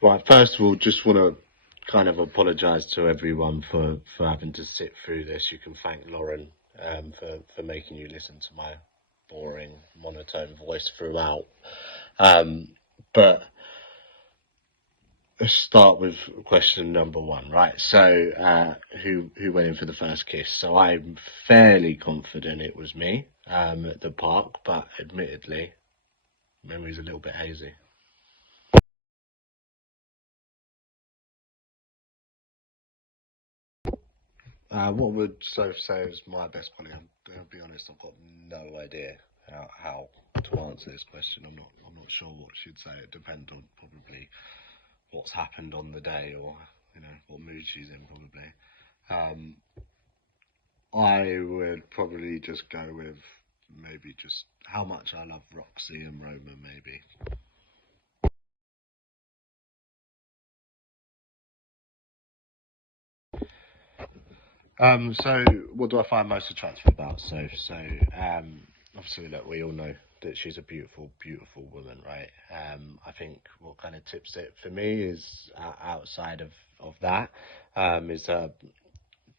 Right, first of all, just want to kind of apologise to everyone for having to sit through this. You can thank Lauren for making you listen to my boring monotone voice throughout. But let's start with question number one, right? So, who went in for the first kiss? So I'm fairly confident it was me at the park, but admittedly, memory's a little bit hazy. What would Soph say is my best quality? I'm going to be honest. I've got no idea how to answer this question. I'm not sure what she'd say. It depends on probably what's happened on the day, or what mood she's in. Probably. Um, I would probably just go with maybe just how much I love Roxy and Roma. Maybe. So what do I find most attractive about Soph? Obviously, look, we all know that she's a beautiful, beautiful woman, right? I think what kind of tips it for me is outside of that is her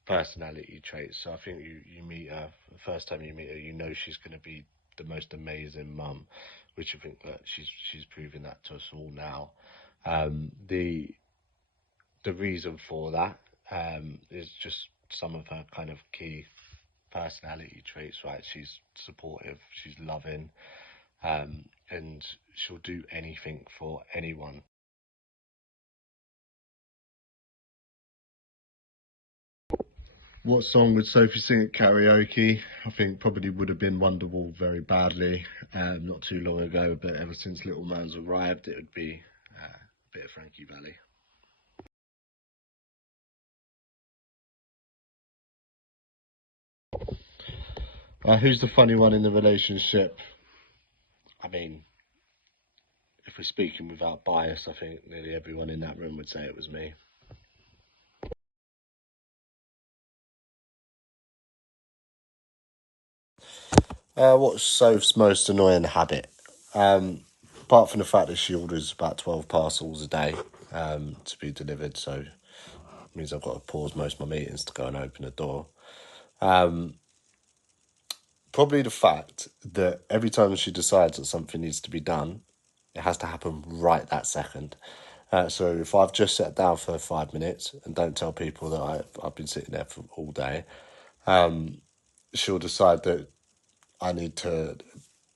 personality traits. So I think you meet her the first time you meet her, you know she's going to be the most amazing mum, which I think that she's proving that to us all now. The reason for that is just some of her kind of key personality traits, right? She's supportive, she's loving, and she'll do anything for anyone. What song would Sophie sing at karaoke? I think probably would have been Wonderwall very badly, not too long ago, but ever since Little Man's arrived, it would be a bit of Frankie Valley. Who's the funny one in the relationship? I mean, if we're speaking without bias, I think nearly everyone in that room would say it was me. What's Soph's most annoying habit? Apart from the fact that she orders about 12 parcels a day to be delivered, so it means I've got to pause most of my meetings to go and open the door. Probably the fact that every time she decides that something needs to be done, it has to happen right that second. So if I've just sat down for 5 minutes and don't tell people that I've been sitting there for all day, she'll decide that I need to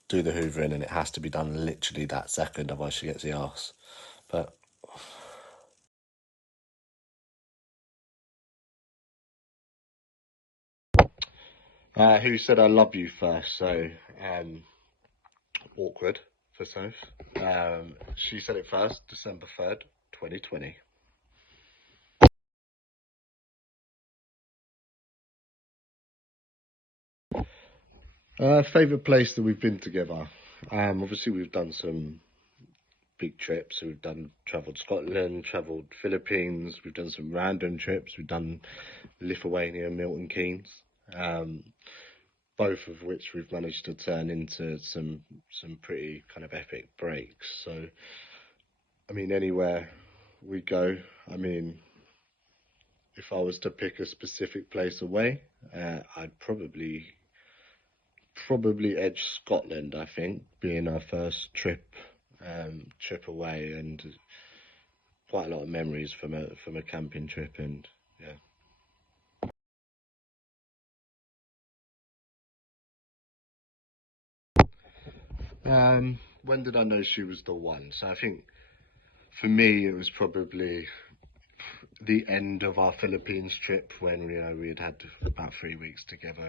do the hoovering and it has to be done literally that second, otherwise she gets the arse. But who said I love you first? So awkward for Soph. She said it first, December 3rd, 2020. Favourite place that we've been together? Obviously we've done some big trips. So we've done travelled Scotland, travelled Philippines. We've done some random trips. We've done Lithuania, Milton Keynes. Um, both of which we've managed to turn into some pretty kind of epic breaks. So, I mean, anywhere we go, I mean, if I was to pick a specific place away, I'd probably edge Scotland. I think being our first trip away, and quite a lot of memories from a camping trip, and yeah. When did I know she was the one? So I think for me it was probably the end of our Philippines trip when we had had about 3 weeks together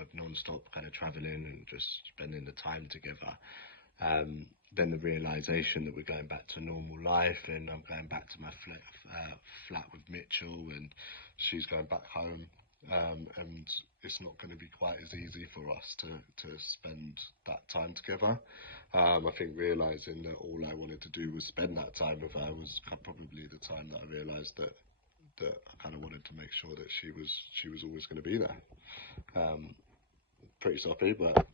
of non-stop kind of traveling and just spending the time together. Then the realization that we're going back to normal life, and I'm going back to my flat with Mitchell, and she's going back home, and it's not going to be quite as easy for us to spend that time together. I think realizing that all I wanted to do was spend that time with her was probably the time that I realized that I kind of wanted to make sure that she was always going to be there. Pretty soppy, but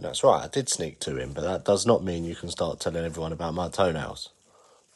And that's right, I did sneak 2 in, but that does not mean you can start telling everyone about my toenails.